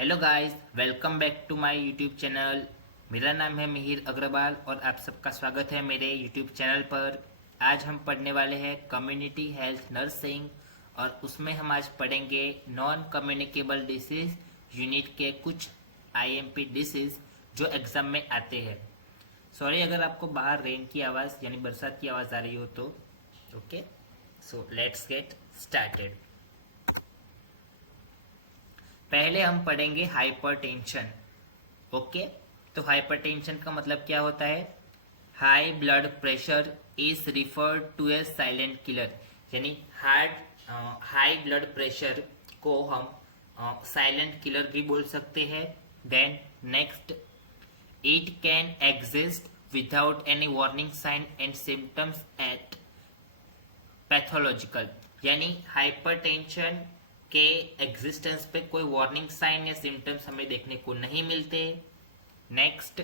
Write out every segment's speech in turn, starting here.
Hello guys, welcome back to my YouTube channel. मेरा नाम है मिहिर अग्रवाल और आप सबका स्वागत है मेरे यूट्यूब चैनल पर। आज हम पढ़ने वाले हैं कम्युनिटी हेल्थ नर्सिंग और उसमें हम आज पढ़ेंगे नॉन कम्युनिकेबल डिसीज यूनिट के कुछ आईएमपी डिसीज जो एग्जाम में आते हैं। सॉरी अगर आपको बाहर रेन की आवाज़ यानी बरसात की आवाज़ आ रही हो तो। Okay, so let's get started. पहले हम पढ़ेंगे हाइपरटेंशन। ओके, तो हाइपरटेंशन का मतलब क्या होता है? High blood pressure is referred to a silent killer, यानी हाई ब्लड प्रेशर को हम साइलेंट किलर भी बोल सकते हैं। Then next, it can exist without any warning sign and symptoms at pathological, यानी हाइपरटेंशन के एग्जिस्टेंस पे कोई वार्निंग साइन या सिम्टम्स हमें देखने को नहीं मिलते। Next,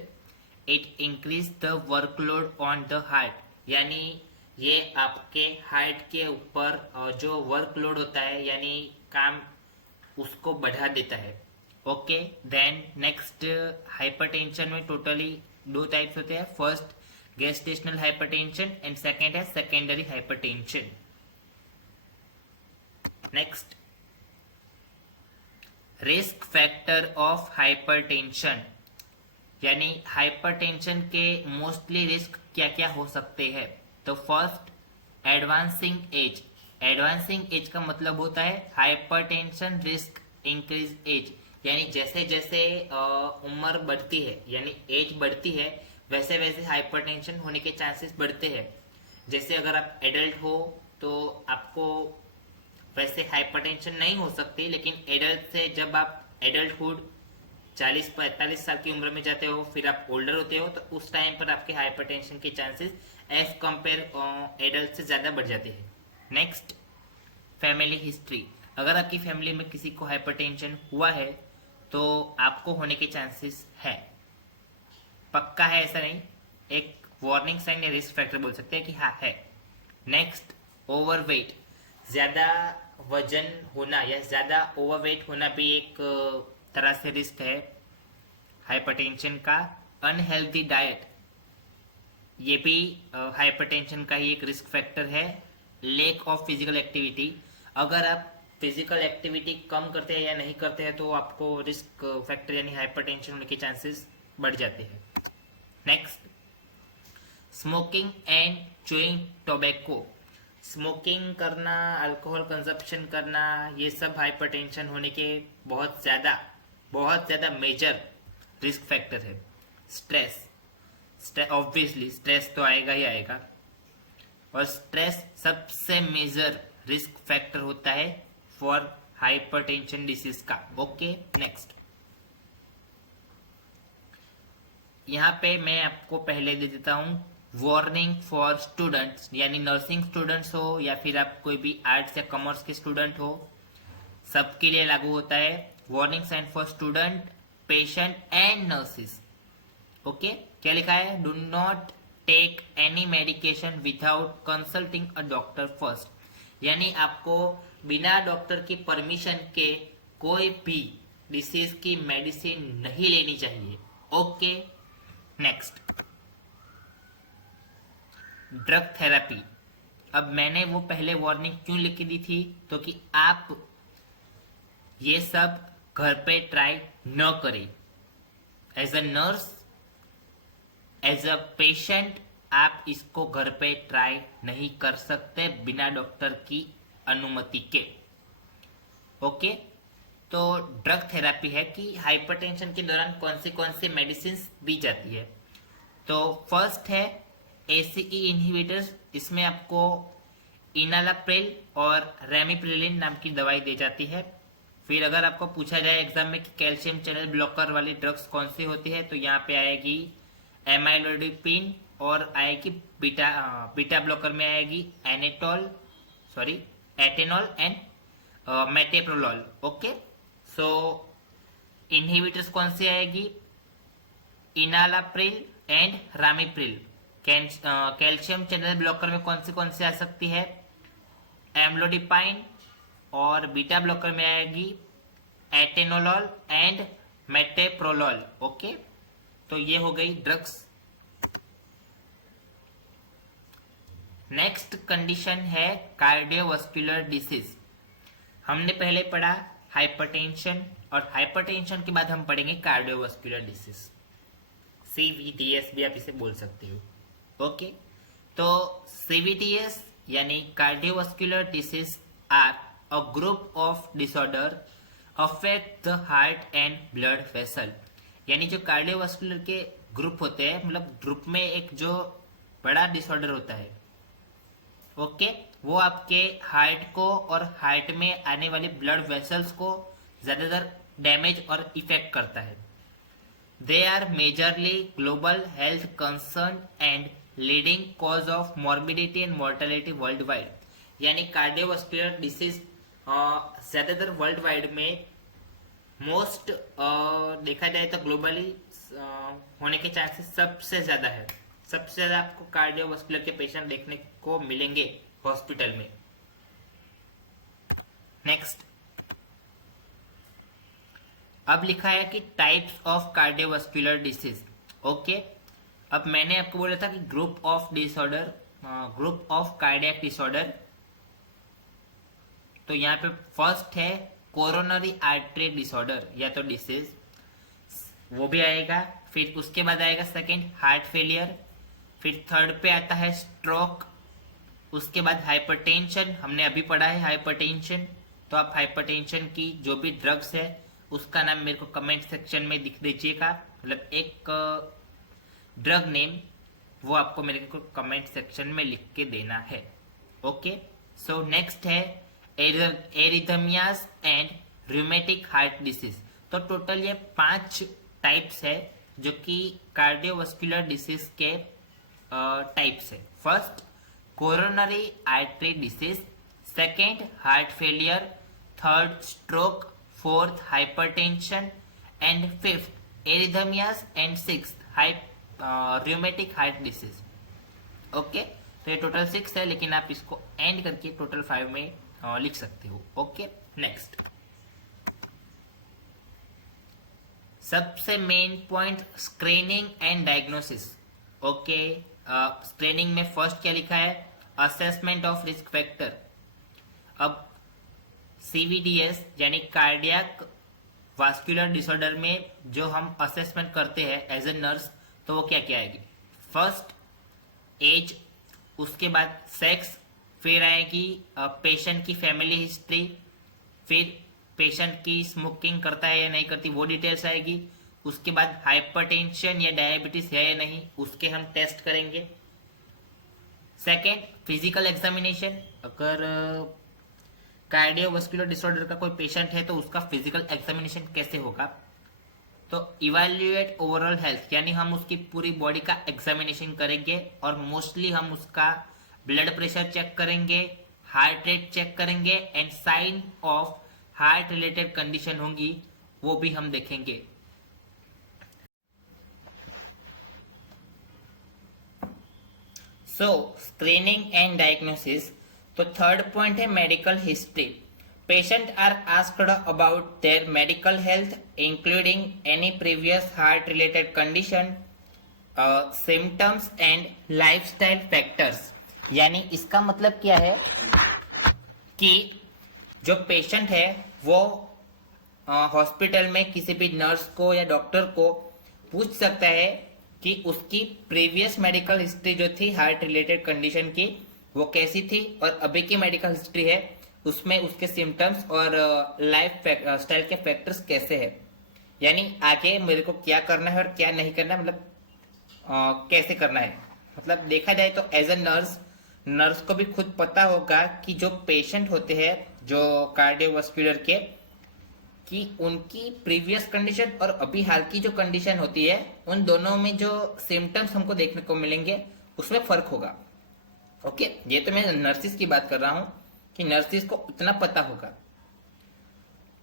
it increase the workload on the heart, यानी ये आपके हार्ट के ऊपर जो वर्कलोड होता है यानी काम उसको बढ़ा देता है। ओके, देन नेक्स्ट, हाइपरटेंशन में टोटली दो टाइप्स होते हैं। First gestational hypertension and second है secondary hypertension. Next, risk factor of hypertension, यानी हाइपरटेंशन के मोस्टली रिस्क क्या क्या हो सकते हैं। तो first, advancing age. Advancing age का मतलब होता है हाइपरटेंशन रिस्क इंक्रीज एज, यानी जैसे जैसे उम्र बढ़ती है यानी एज बढ़ती है वैसे वैसे हाइपरटेंशन होने के चांसेस बढ़ते हैं। जैसे अगर आप एडल्ट हो तो आपको वैसे हाइपरटेंशन नहीं हो सकती, लेकिन एडल्ट से जब आप एडल्टहुड 40-45 साल की उम्र में जाते हो फिर आप ओल्डर होते हो तो उस टाइम पर आपके हाइपरटेंशन के चांसेस एज कंपेयर एडल्ट से ज़्यादा बढ़ जाते हैं। Next, family history. अगर आपकी फैमिली में किसी को हाइपरटेंशन हुआ है तो आपको होने के चांसेस है, पक्का है ऐसा नहीं, एक वार्निंग साइन या रिस्क फैक्टर बोल सकते हैं कि हाँ है। Next, overweight. ज्यादा वजन होना या ज्यादा ओवरवेट होना भी एक तरह से रिस्क है हाइपरटेंशन का। अनहेल्दी डाइट, ये भी हाइपरटेंशन का ही एक रिस्क फैक्टर है। लैक ऑफ फिजिकल एक्टिविटी, अगर आप फिजिकल एक्टिविटी कम करते हैं या नहीं करते हैं तो आपको रिस्क फैक्टर यानी हाइपरटेंशन होने के चांसेस बढ़ जाते हैं। Next, smoking and chewing tobacco. Smoking करना, अल्कोहल कंजप्शन करना, ये सब हाइपरटेंशन होने के बहुत ज़्यादा मेजर रिस्क फैक्टर है। स्ट्रेस, ऑब्वियसली स्ट्रेस तो आएगा ही आएगा, और स्ट्रेस सबसे मेजर रिस्क फैक्टर होता है फॉर हाइपरटेंशन डिसीज का। ओके, नेक्स्ट, यहाँ पे मैं आपको पहले दे देता हूँ वार्निंग फॉर स्टूडेंट्स, यानी नर्सिंग स्टूडेंट्स हो या फिर आप कोई भी आर्ट्स या कॉमर्स के स्टूडेंट हो, सबके लिए लागू होता है। Warning sign for student, patient and nurses. Okay, क्या लिखा है? Do not take any medication without consulting a doctor first, यानी आपको बिना डॉक्टर की परमिशन के कोई भी डिसीज की मेडिसिन नहीं लेनी चाहिए। Okay, next, drug therapy. अब मैंने वो पहले वार्निंग क्यों लिख के दी थी तो कि आप ये सब घर पे ट्राई न करें। As a nurse, as a patient आप इसको घर पे ट्राई नहीं कर सकते बिना डॉक्टर की अनुमति के। ओके, तो ड्रग थेरेपी है कि हाइपरटेंशन के दौरान कौन सी मेडिसिन दी जाती है। तो फर्स्ट है एसीई इनहिबिटर्स, इसमें आपको इनालाप्रिल और रेमिप्रिलिन नाम की दवाई दी जाती है। फिर अगर आपको पूछा जाए एग्जाम में कि कैल्शियम चैनल ब्लॉकर वाली ड्रग्स कौन सी होती है तो यहाँ पे आएगी एमाइलोडिपिन, और आएगी बीटा ब्लॉकर में आएगी एटेनॉल एंड मेटेप्रोलॉल। ओके, सो इनहिबिटर्स कौन सी आएगी? Enalapril and ramipril. Calcium channel blocker में कौन सी आ सकती है? एम्लोडिपाइन, और बीटा ब्लॉकर में आएगी एटेनोलॉल एंड मेटेप्रोलोल। ओके, तो ये हो गई ड्रग्स। नेक्स्ट कंडीशन है कार्डियोवास्कुलर डिसीज। हमने पहले पढ़ा हाइपरटेंशन, और हाइपरटेंशन के बाद हम पढ़ेंगे कार्डियोवास्कुलर डिसीज, CVDS भी आप इसे बोल सकते हो। ओके, तो CVDS यानी cardiovascular disease are a group of disorder affect the heart and blood vessel. यानी जो कार्डियोवास्कुलर के ग्रुप होते हैं, मतलब ग्रुप में एक जो बड़ा डिसऑर्डर होता है, ओके, वो आपके हार्ट को और हार्ट में आने वाले ब्लड वेसल्स को ज्यादातर डैमेज और इफेक्ट करता है। They are majorly global health concern and leading cause of morbidity and mortality world wide. यानी कार्डियोवास्कुलर डिसीज ज्यादातर वर्ल्ड वाइड में मोस्ट देखा जाए तो ग्लोबली होने के चांसेस सबसे ज्यादा है। सबसे ज्यादा आपको कार्डियोवास्कुलर के पेशेंट देखने को मिलेंगे हॉस्पिटल में। नेक्स्ट, अब लिखा है कि types of cardiovascular disease. Okay, अब मैंने आपको बोला था कि group of disorder, group of cardiac disorder, तो यहाँ पे फर्स्ट है कोरोनरी आर्टरी डिसऑर्डर या तो डिसीज, वो भी आएगा। फिर उसके बाद आएगा सेकंड हार्ट फेलियर, फिर थर्ड पे आता है स्ट्रोक, उसके बाद हाइपरटेंशन, हमने अभी पढ़ा है हाइपरटेंशन। तो आप हाइपरटेंशन की जो भी ड्रग्स है उसका नाम मेरे को कमेंट सेक्शन में लिख दीजिएगा, मतलब एक ड्रग नेम वो आपको मेरे को कमेंट सेक्शन में लिख के देना है। ओके, सो नेक्स्ट है arrhythmias and rheumatic heart disease. तो टोटल ये 5 टाइप्स है जो कि कार्डियोवास्कुलर डिसीज के टाइप्स है। First coronary artery disease, second heart failure, third stroke, fourth hypertension and fifth arrhythmias and sixth rheumatic heart disease. Okay, तो ये टोटल 6 है, लेकिन आप इसको एंड करके टोटल 5 में लिख सकते हो। ओके, नेक्स्ट, सबसे main point screening and diagnosis. Okay, screening में फर्स्ट क्या लिखा है, असेसमेंट ऑफ रिस्क फैक्टर। अब CVDS यानी कार्डियक वास्कुलर डिसऑर्डर में जो हम असेसमेंट करते हैं एज ए नर्स, तो वो क्या क्या आएगी, फर्स्ट एज, उसके बाद सेक्स, फिर आएगी पेशेंट की फैमिली हिस्ट्री, फिर पेशेंट की स्मोकिंग करता है या नहीं करती वो डिटेल्स आएगी, उसके बाद हाइपरटेंशन या डायबिटीज है या नहीं उसके हम टेस्ट करेंगे। सेकेंड फिजिकल एग्जामिनेशन, अगर कार्डियोवास्कुलर डिसऑर्डर का कोई पेशेंट है तो उसका फिजिकल एग्जामिनेशन कैसे होगा, तो इवैल्यूएट ओवरऑल हेल्थ, यानी हम उसकी पूरी बॉडी का एग्जामिनेशन करेंगे और मोस्टली हम उसका ब्लड प्रेशर चेक करेंगे, हार्ट रेट चेक करेंगे and sign of heart related condition होंगी वो भी हम देखेंगे। सो स्क्रीनिंग एंड डायग्नोसिस, तो थर्ड पॉइंट है medical history. Patient are asked about their medical health including any previous heart related condition, symptoms and lifestyle factors. यानी इसका मतलब क्या है कि जो पेशेंट है वो हॉस्पिटल में किसी भी नर्स को या डॉक्टर को पूछ सकता है कि उसकी प्रीवियस मेडिकल हिस्ट्री जो थी हार्ट रिलेटेड कंडीशन की वो कैसी थी, और अभी की मेडिकल हिस्ट्री है उसमें उसके सिम्टम्स और लाइफ स्टाइल के फैक्टर्स कैसे है, यानी आगे मेरे को क्या करना है और क्या नहीं करना है, मतलब कैसे करना है। मतलब देखा जाए तो एज अ नर्स को भी खुद पता होगा कि जो पेशेंट होते हैं जो कार्डियोवास्कुलर के, कि उनकी प्रीवियस कंडीशन और अभी हाल की जो कंडीशन होती है उन दोनों में जो सिम्टम्स हमको देखने को मिलेंगे उसमें फर्क होगा। ओके, ये तो मैं नर्सिस की बात कर रहा हूं कि नर्सिस को उतना पता होगा।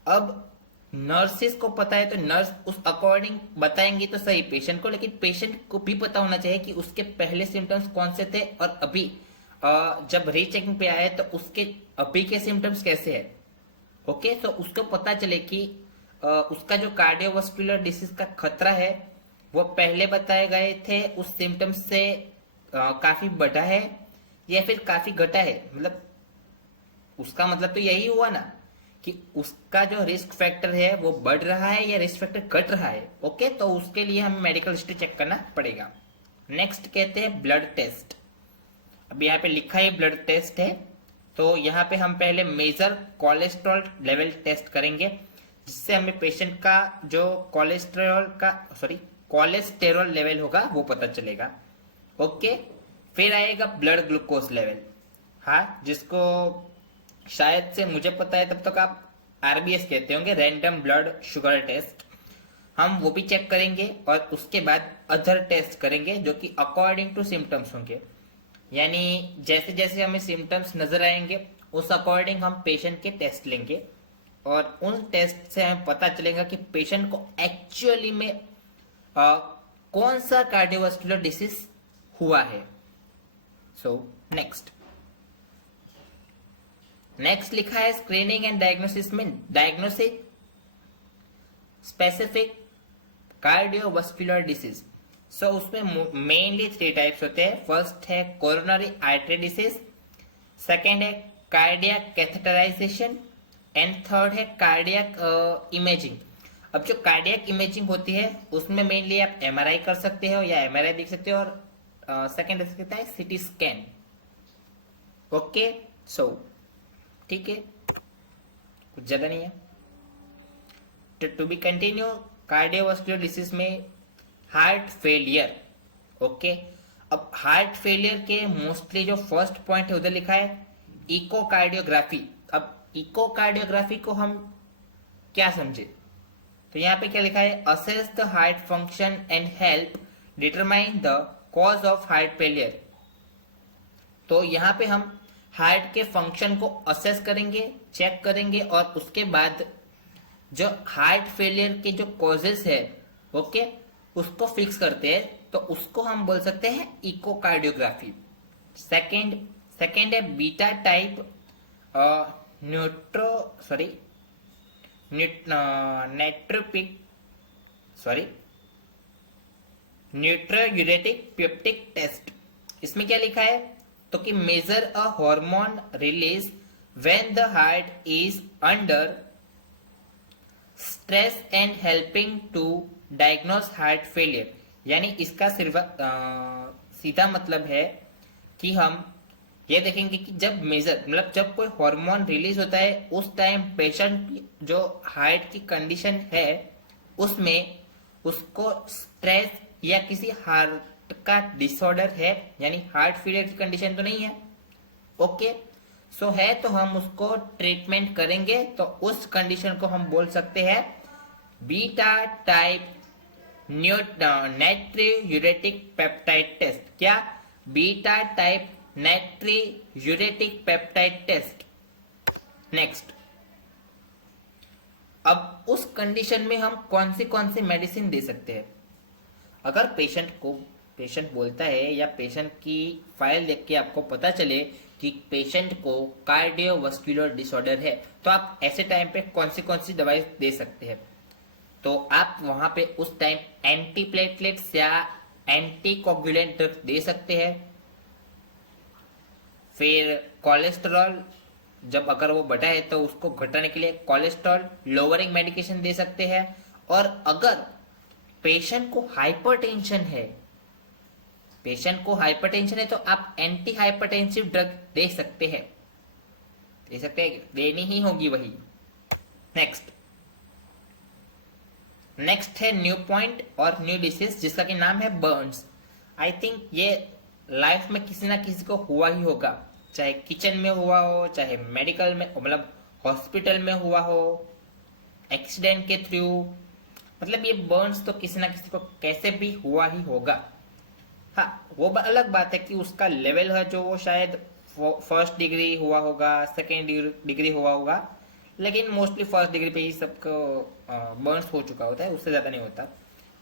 अब नर्सिस को पता है तो नर्स उस अकॉर्डिंग बताएंगी तो सही पेशेंट को, लेकिन पेशेंट को भी पता होना चाहिए कि उसके पहले सिम्टम्स कौन से थे और अभी जब रीचेकिंग पे आए तो उसके अभी के सिम्टम्स कैसे है। ओके, तो उसको पता चले कि उसका जो कार्डियोवास्कुलर डिसीज का खतरा है वो पहले बताए गए थे उस सिम्टम्स से काफी बढ़ा है या फिर काफी घटा है, मतलब उसका मतलब तो यही हुआ ना कि उसका जो रिस्क फैक्टर है वो बढ़ रहा है या रिस्क फैक्टर घट रहा है। ओके, तो उसके लिए हमें मेडिकल हिस्ट्री चेक करना पड़ेगा। नेक्स्ट कहते हैं ब्लड टेस्ट। अब यहाँ पे लिखा है ब्लड टेस्ट है, तो यहाँ पे हम पहले मेजर कोलेस्ट्रॉल लेवल टेस्ट करेंगे, जिससे हमें पेशेंट का जो कोलेस्टेरॉल लेवल होगा वो पता चलेगा। ओके, फिर आएगा ब्लड ग्लूकोज लेवल। हाँ, जिसको शायद से मुझे पता है तब तक आप आरबीएस कहते होंगे, रैंडम ब्लड शुगर टेस्ट। हम वो भी चेक करेंगे और उसके बाद अदर टेस्ट करेंगे जो कि अकॉर्डिंग टू सिम्टम्स होंगे, यानी जैसे जैसे हमें सिम्टम्स नजर आएंगे उस अकॉर्डिंग हम पेशेंट के टेस्ट लेंगे और उन टेस्ट से हमें पता चलेगा कि पेशेंट को एक्चुअली में कौन सा कार्डियोवास्कुलर डिसीज हुआ है। सो नेक्स्ट लिखा है स्क्रीनिंग एंड डायग्नोसिस में डायग्नोसिस स्पेसिफिक कार्डियोवास्कुलर डिसीज। सो उसमें मेनली 3 टाइप्स होते हैं। फर्स्ट है कोरोनरी आर्टरी डिसीज, सेकेंड है कार्डियक कैथेटराइजेशन एंड थर्ड है कार्डियक इमेजिंग। अब जो कार्डियक इमेजिंग होती है उसमें मेनली आप एमआरआई कर सकते हो या एमआरआई देख सकते हो और सेकेंड हो सकता है सीटी स्कैन। ओके, सो ठीक है, कुछ ज्यादा नहीं है। To be continue, cardiovascular disease में हार्ट फेलियर। ओके, अब हार्ट फेलियर के मोस्टली जो फर्स्ट पॉइंट है उधर लिखा है इकोकार्डियोग्राफी। अब इकोकार्डियोग्राफी को हम क्या समझे, तो यहाँ पे क्या लिखा है, assess the heart function and help determine the cause of heart failure. तो यहाँ पे हम हार्ट के फंक्शन को असेस करेंगे, चेक करेंगे और उसके बाद जो हार्ट फेलियर के जो कॉजेस है ओके उसको फिक्स करते हैं, तो उसको हम बोल सकते हैं इकोकार्डियोग्राफी। सेकेंड है beta type natriuretic peptic test. इसमें क्या लिखा है, तो कि major a hormone release when the heart is under stress and helping to diagnose heart failure. यानी इसका सिर्फ सीधा मतलब है कि हम ये देखेंगे कि जब मेजर मतलब जब कोई हार्मोन रिलीज होता है उस टाइम पेशेंट जो हार्ट की कंडीशन है उसमें उसको स्ट्रेस या किसी हार्ट का डिसऑर्डर है, यानी हार्ट फेलियर की कंडीशन तो नहीं है। ओके, सो है तो हम उसको ट्रीटमेंट करेंगे, तो उस कंडीशन को हम बोल सकते हैं beta type natriuretic peptide test. क्या, beta type natriuretic peptide test. Next, अब उस कंडीशन में हम कौन सी मेडिसिन दे सकते हैं। अगर पेशेंट बोलता है या पेशेंट की फाइल देख के आपको पता चले कि पेशेंट को कार्डियोवास्कुलर डिसऑर्डर है, तो आप ऐसे टाइम पे कौन सी दवाई दे सकते हैं। तो आप वहां पे उस टाइम एंटीप्लेटलेट्स या एंटीकोगुलेंट दे सकते हैं। फिर कोलेस्ट्रॉल जब अगर वो बढ़ा है तो उसको घटाने के लिए कोलेस्ट्रॉल लोअरिंग मेडिकेशन दे सकते हैं। और अगर पेशेंट को हाइपरटेंशन है तो आप एंटी हाइपरटेंसिव ड्रग दे सकते हैं, देनी ही होगी वही। नेक्स्ट है न्यू पॉइंट और न्यू डिसीज जिसका कि नाम है बर्न्स। आई थिंक ये लाइफ में किसी ना किसी को हुआ ही होगा, चाहे किचन में हुआ हो, चाहे मेडिकल में मतलब हॉस्पिटल में हुआ हो, एक्सीडेंट के थ्रू, मतलब ये बर्न्स तो किसी ना किसी को कैसे भी हुआ ही होगा। हाँ, वो अलग बात है कि उसका लेवल है जो वो शायद फर्स्ट डिग्री हुआ होगा, सेकेंड डिग्री हुआ होगा, लेकिन मोस्टली फर्स्ट डिग्री पे ही सबको बर्न्स हो चुका होता है, उससे ज्यादा नहीं होता।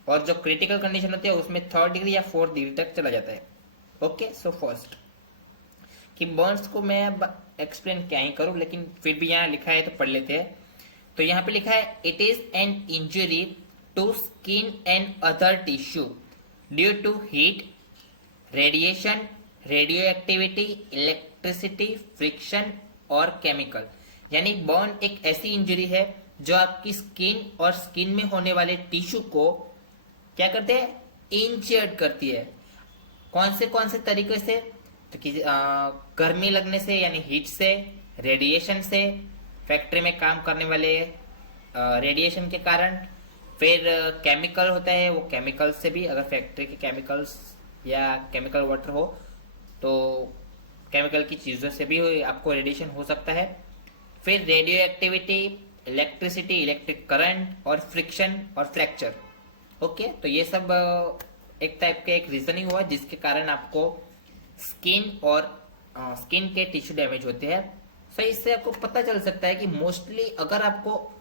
और जो क्रिटिकल कंडीशन होती है उसमें थर्ड डिग्री या फोर्थ डिग्री तक चला जाता है। ओके, सो फर्स्ट कि बर्न्स को मैं एक्सप्लेन क्या ही करूं, लेकिन फिर भी यहाँ लिखा है तो पढ़ लेते हैं। तो यहाँ पे लिखा है it is an injury to skin and other tissue due to heat, radiation, radio activity, electricity, friction और केमिकल। यानी बर्न एक ऐसी इंजरी है जो आपकी स्किन और स्किन में होने वाले टिश्यू को क्या करते हैं, इंजर्ड करती है। कौन से तरीके से, तो कि गर्मी लगने से यानी हीट से, रेडिएशन से, फैक्ट्री में काम करने वाले रेडिएशन के कारण, फिर केमिकल होता है, वो केमिकल से भी, अगर फैक्ट्री के केमिकल्स या केमिकल वाटर हो तो केमिकल की चीज़ों से भी आपको रेडिएशन हो सकता है। फिर radio activity, electricity, electric current और फ्रिक्शन और फ्रैक्चर। ओके, तो ये सब एक टाइप का एक रीजनिंग हुआ जिसके कारण आपको स्किन और स्किन के टिश्यू डैमेज होते हैं। सो इससे आपको पता चल सकता है कि मोस्टली अगर आपको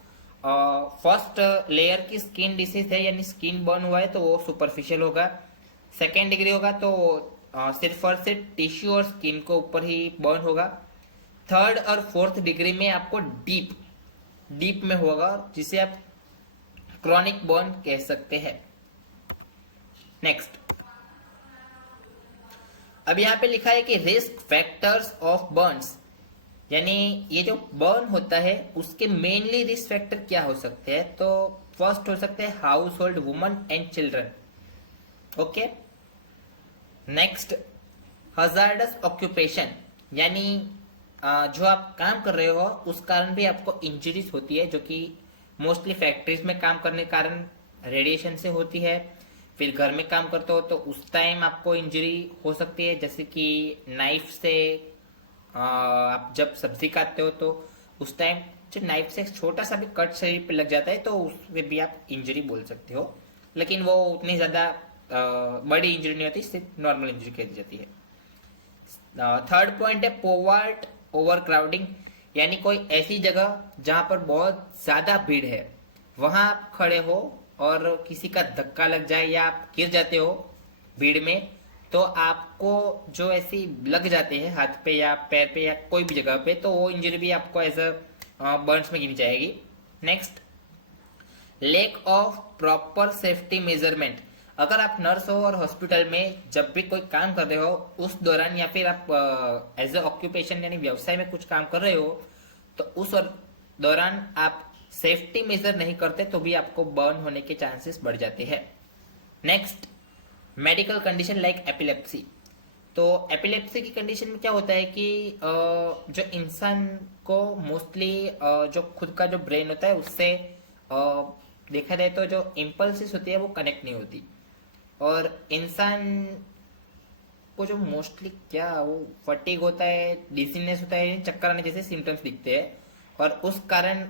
फर्स्ट लेयर की स्किन डिसीज है यानी स्किन बर्न हुआ है तो वो सुपरफिशियल होगा। सेकेंड डिग्री होगा तो सिर्फ और सिर्फ टिश्यू और स्किन को ऊपर ही बर्न होगा। थर्ड और फोर्थ डिग्री में आपको डीप में होगा जिसे आप क्रॉनिक बर्न कह सकते हैं। नेक्स्ट, अब यहाँ पे लिखा है कि रिस्क फैक्टर्स ऑफ बर्न्स, यानी ये जो बर्न होता है उसके मेनली रिस्क फैक्टर क्या हो सकते हैं। तो फर्स्ट हो सकते हैं house hold woman and children. Okay, next hazardous occupation, यानी जो आप काम कर रहे हो उस कारण भी आपको इंजरीज होती है जो कि मोस्टली फैक्ट्रीज में काम करने के कारण रेडिएशन से होती है। फिर घर में काम करते हो तो उस टाइम आपको इंजरी हो सकती है, जैसे कि नाइफ से आप जब सब्जी काटते हो तो उस टाइम जो नाइफ से छोटा सा भी कट शरीर पे लग जाता है तो उसमें भी आप इंजरी बोल सकते हो, लेकिन वो उतनी ज्यादा बड़ी इंजरी नहीं होती, सिर्फ नॉर्मल इंजरी कह दी जाती है। थर्ड पॉइंट है पोवर्ट ओवर क्राउडिंग, यानी कोई ऐसी जगह जहां पर बहुत ज्यादा भीड़ है वहां आप खड़े हो और किसी का धक्का लग जाए या आप गिर जाते हो भीड़ में तो आपको जो ऐसी लग जाते हैं हाथ पे या पैर पे या कोई भी जगह पे, तो वो इंजरी भी आपको एज अ बर्न्स में गिनी जाएगी। Next, lack of proper safety measurement, अगर आप नर्स हो और हॉस्पिटल में जब भी कोई काम कर रहे हो उस दौरान या फिर आप एज ए ऑक्यूपेशन यानी व्यवसाय में कुछ काम कर रहे हो तो उस दौरान आप सेफ्टी मेजर नहीं करते तो भी आपको बर्न होने के चांसेस बढ़ जाते हैं। Next, medical condition like epilepsy, तो एपिलेप्सी की कंडीशन में क्या होता है कि जो इंसान को मोस्टली जो खुद का जो ब्रेन होता है उससे देखा जाए तो जो इम्पल्सिस होती है वो कनेक्ट नहीं होती और इंसान को जो मोस्टली क्या वो फटीग होता है, डिजीनेस होता है, चक्कर आने जैसे सिम्टम्स दिखते हैं और उस कारण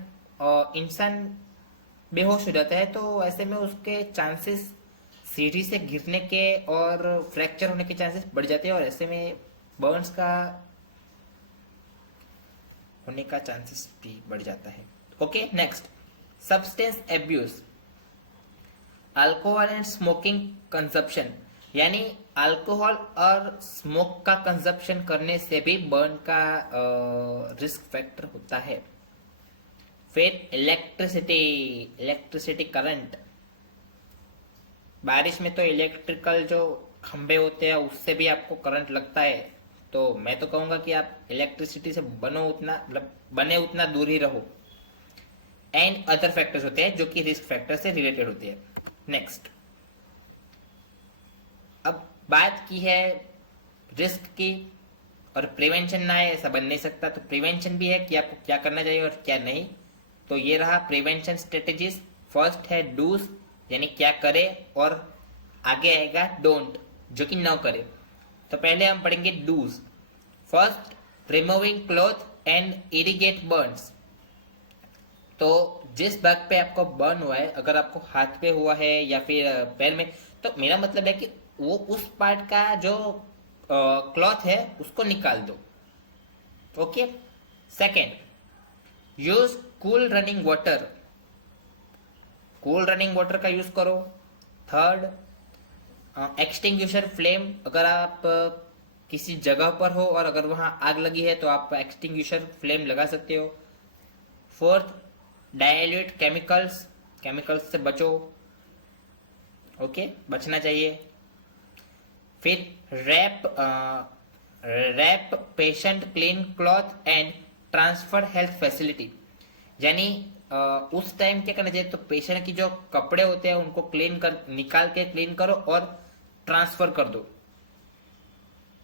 इंसान बेहोश हो जाता है। तो ऐसे में उसके चांसेस सीढ़ी से गिरने के और फ्रैक्चर होने के चांसेस बढ़ जाते हैं और ऐसे में बर्न्स का होने का चांसेस भी बढ़ जाता है। Okay, next, substance abuse, alcohol and smoking consumption, यानी अल्कोहल और स्मोक का कंजप्शन करने से भी बर्न का रिस्क फैक्टर होता है। फिर इलेक्ट्रिसिटी करंट, बारिश में तो इलेक्ट्रिकल जो खंभे होते हैं उससे भी आपको करंट लगता है, तो मैं तो कहूंगा कि आप इलेक्ट्रिसिटी से बने उतना दूर ही रहो। एंड अदर फैक्टर्स होते हैं जो कि रिस्क फैक्टर से रिलेटेड होते हैं। नेक्स्ट, अब बात की है रिस्क की और प्रिवेंशन ना है ऐसा बन नहीं सकता, तो प्रिवेंशन भी है कि आपको क्या करना चाहिए और क्या नहीं। तो ये रहा प्रिवेंशन स्ट्रेटेजीज। फर्स्ट है डूज, यानी क्या करे, और आगे आएगा डोंट जो कि न करे। तो पहले हम पढ़ेंगे dos. First, removing cloth and irrigate burns, तो जिस भाग पे आपको बर्न हुआ है, अगर आपको हाथ पे हुआ है या फिर पैर में, तो मेरा मतलब है कि वो उस पार्ट का जो क्लॉथ है उसको निकाल दो। Okay. Second, use cool running water, cool running water का यूज करो। थर्ड, एक्सटिंग्विशर फ्लेम, अगर आप किसी जगह पर हो और अगर वहां आग लगी है तो आप एक्सटिंग्विशर फ्लेम लगा सकते हो। फोर्थ, डाइल्यूट केमिकल्स, केमिकल्स से बचो, ओके, बचना चाहिए। फिर wrap patient clean cloth and transfer health facility, यानी उस टाइम क्या करना चाहिए, तो पेशेंट की जो कपड़े होते हैं उनको क्लीन कर, निकाल के क्लीन करो और ट्रांसफर कर दो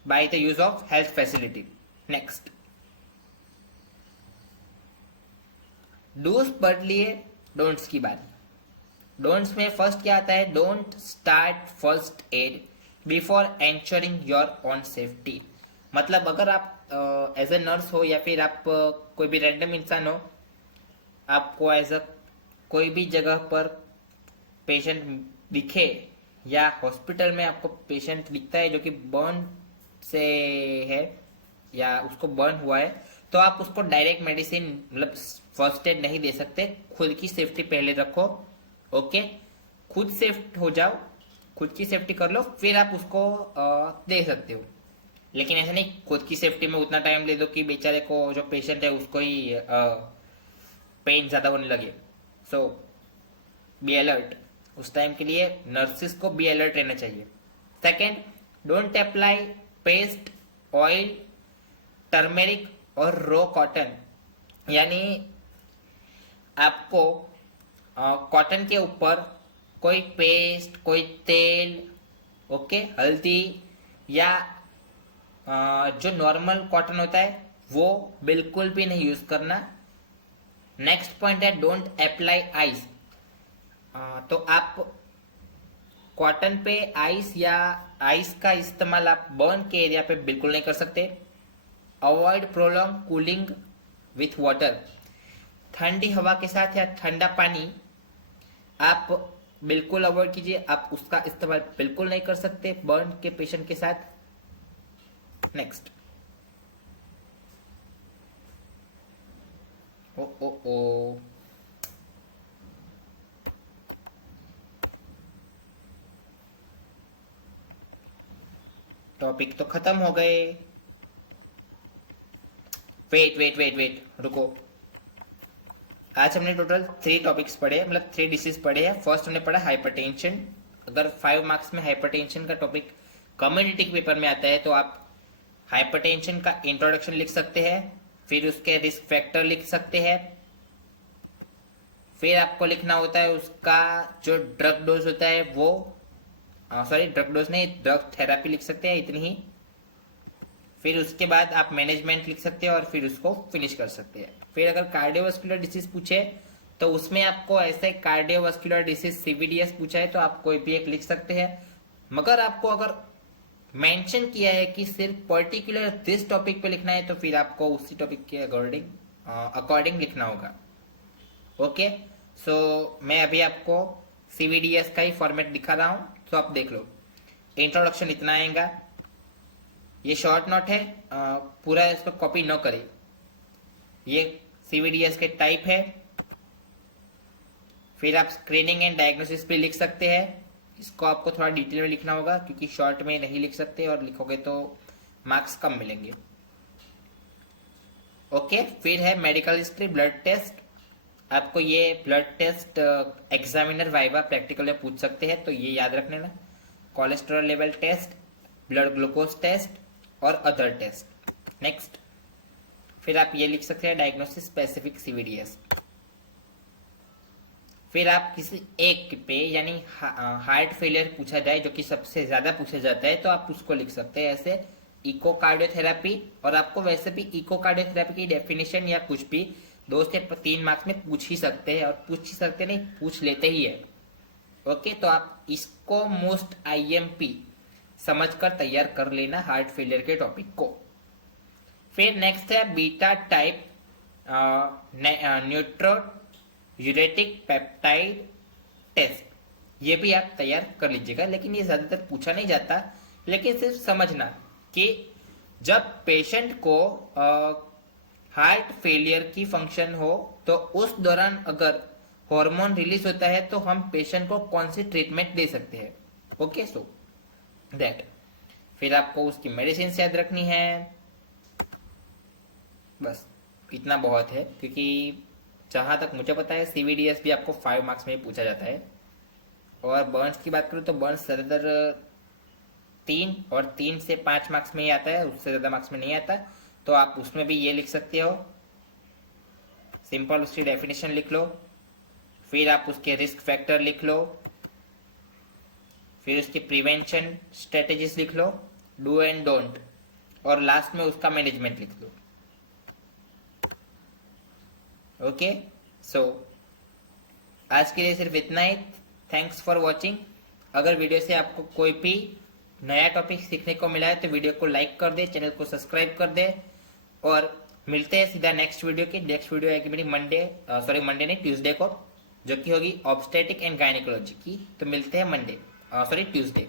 by the use of health facility. Next, dos पढ़ लिए, डोंट्स की बात। डोंट्स में फर्स्ट क्या आता है, don't start first aid before ensuring your own safety. मतलब अगर आप एज ए नर्स हो या फिर आप कोई भी रैंडम इंसान हो, आपको एज अ कोई भी जगह पर पेशेंट दिखे या हॉस्पिटल में आपको पेशेंट दिखता है जो कि बर्न से है या उसको बर्न हुआ है, तो आप उसको डायरेक्ट मेडिसिन मतलब फर्स्ट एड नहीं दे सकते। खुद की सेफ्टी पहले रखो, ओके, खुद सेफ हो जाओ, खुद की सेफ्टी कर लो, फिर आप उसको दे सकते हो। लेकिन ऐसा नहीं खुद की सेफ्टी में उतना टाइम ले दो कि बेचारे को जो पेशेंट है उसको ही पेन ज्यादा होने लगे। सो बी अलर्ट, उस टाइम के लिए नर्सिस को बी अलर्ट रहना चाहिए। Second, don't apply paste, oil, turmeric और रो कॉटन, यानी आपको कॉटन के ऊपर कोई पेस्ट, कोई तेल, ओके, हल्दी या जो नॉर्मल कॉटन होता है वो बिल्कुल भी नहीं यूज करना। नेक्स्ट पॉइंट है डोंट अप्लाई आइस। तो आप कॉटन पे आइस या आइस का इस्तेमाल आप बर्न के एरिया पे बिल्कुल नहीं कर सकते। Avoid prolong cooling with water, ठंडी हवा के साथ या ठंडा पानी आप बिल्कुल अवॉइड कीजिए, आप उसका इस्तेमाल बिल्कुल नहीं कर सकते बर्न के पेशेंट के साथ। नेक्स्ट, ओ टॉपिक तो खत्म हो गए। वेट रुको। आज हमने टोटल 3 टॉपिक्स पढ़े, मतलब 3 डिसीज पढ़े हैं। फर्स्ट हमने पढ़ा हाइपरटेंशन। अगर 5 मार्क्स में हाइपरटेंशन का टॉपिक कम्युनिटी के पेपर में आता है तो आप हाइपरटेंशन का इंट्रोडक्शन लिख सकते हैं, फिर उसके रिस्क फैक्टर लिख सकते हैं, फिर आपको लिखना होता है उसका जो ड्रग डोज होता है वो, सॉरी ड्रग डोज नहीं, ड्रग थेरापी लिख सकते हैं, इतनी ही। फिर उसके बाद आप मैनेजमेंट लिख सकते हैं और फिर उसको फिनिश कर सकते हैं। फिर अगर कार्डियोवास्कुलर डिसीज पूछे तो उसमें आपको ऐसे कार्डियोवास्कुलर डिसीज सीवीडीएस पूछा है तो आप कोई भी एक लिख सकते हैं। मगर आपको अगर मेंशन किया है कि सिर्फ पर्टिकुलर दिस टॉपिक पे लिखना है तो फिर आपको उसी टॉपिक के अकॉर्डिंग लिखना होगा। ओके, सो मैं अभी आपको सीवीडीएस का ही फॉर्मेट दिखा रहा हूं, तो आप देख लो। इंट्रोडक्शन इतना आएगा, ये शॉर्ट नोट है, पूरा इसको कॉपी न करें। ये सीवीडीएस के टाइप है, फिर आप स्क्रीनिंग एंड डायग्नोसिस भी लिख सकते हैं। इसको आपको थोड़ा डिटेल में लिखना होगा क्योंकि शॉर्ट में नहीं लिख सकते और लिखोगे तो मार्क्स कम मिलेंगे। ओके, फिर है मेडिकल हिस्ट्री, ब्लड टेस्ट। आपको ये blood test examiner viva practical में पूछ सकते हैं तो ये याद रख लेना। Cholesterol level test, blood glucose test और अदर टेस्ट। नेक्स्ट, फिर आप ये लिख सकते हैं डायग्नोसिस स्पेसिफिक सीवीडीएस। फिर आप किसी एक पे यानी हार्ट फेलियर पूछा जाए जो कि सबसे ज्यादा पूछा जाता है तो आप उसको लिख सकते हैं ऐसे इकोकार्डियोथेरेपी। और आपको वैसे भी इकोकार्डियोथेरेपी की डेफिनेशन या कुछ भी 2 से 3 मार्क्स में पूछ ही सकते हैं, और पूछ ही सकते नहीं, पूछ लेते ही है। ओके, तो आप इसको मोस्ट आईएमपी समझकर तैयार कर लेना हार्ट फेलियर के टॉपिक को। फिर नेक्स्ट है बीटा टाइप न्यूट्रो यूरेटिक पेप्टाइड टेस्ट, ये भी आप तैयार कर लीजिएगा। लेकिन ये ज्यादातर पूछा नहीं जाता, लेकिन सिर्फ समझना कि जब पेशेंट को हार्ट फेलियर की फंक्शन हो तो उस दौरान अगर हार्मोन रिलीज होता है तो हम पेशेंट को कौन सी ट्रीटमेंट दे सकते हैं। Okay, so that. फिर आपको उसकी मेडिसिन याद रखनी है, बस इतना बहुत है क्योंकि जहाँ तक मुझे पता है CVDS भी आपको 5 मार्क्स में ही पूछा जाता है। और बर्न्स की बात करूँ तो बर्न्स ज़्यादातर 3 और 3 से 5 मार्क्स में ही आता है, उससे ज़्यादा मार्क्स में नहीं आता। तो आप उसमें भी ये लिख सकते हो, सिंपल उसकी डेफिनेशन लिख लो, फिर आप उसके रिस्क फैक्टर लिख लो, फिर उसकी प्रिवेंशन स्ट्रेटेजीज लिख लो, डू एंड डोंट, और लास्ट में उसका मैनेजमेंट लिख लो। ओके, सो आज के लिए सिर्फ इतना ही। Thanks for watching. अगर वीडियो से आपको कोई भी नया टॉपिक सीखने को मिला है तो वीडियो को लाइक कर दे, चैनल को सब्सक्राइब कर दे, और मिलते हैं सीधा नेक्स्ट वीडियो की। नेक्स्ट वीडियो आएगी मेरी मंडे नहीं, ट्यूसडे को, जो कि होगी ऑब्स्टेटिक एंड गायनेकोलॉजी की। तो मिलते हैं ट्यूसडे।